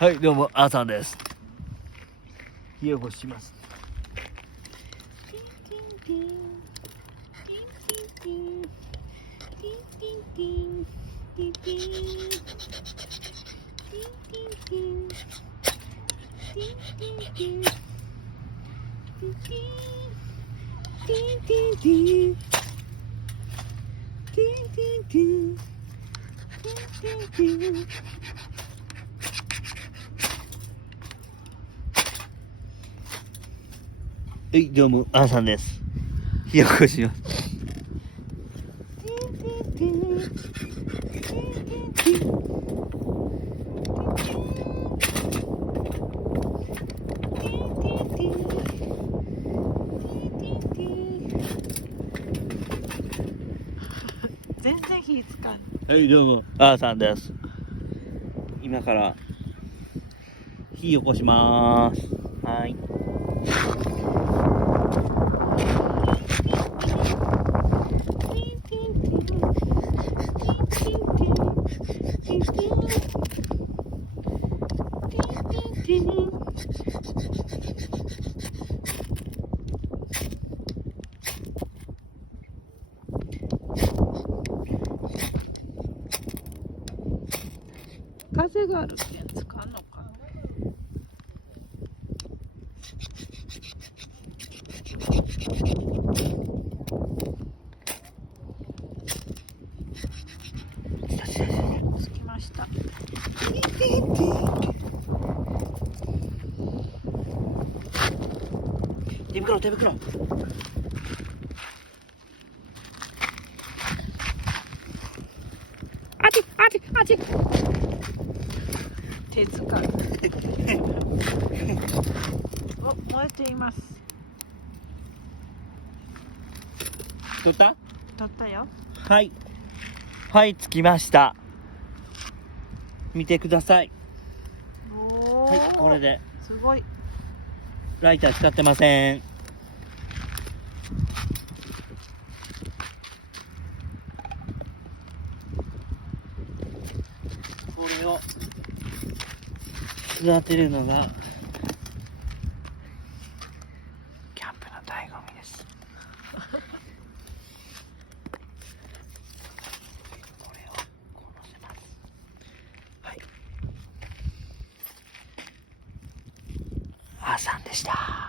はい、どうも、あーさんです。火起こします。はい、どうも、あーさんです。火起こします。全然火つかん。はい、どうも、あーさんです。今から火起こします。はい。風があるけんつかんのか。つきました。手袋、手袋。あちあちあち。手つかん。お、燃えています。取った？取ったよ。はい。はい、着きました。見てください。おお、はい、これで。すごい。ライター使ってません。これを育てるのがキャンプの醍醐味です。これをこう乗せます。はい。あーさんでした。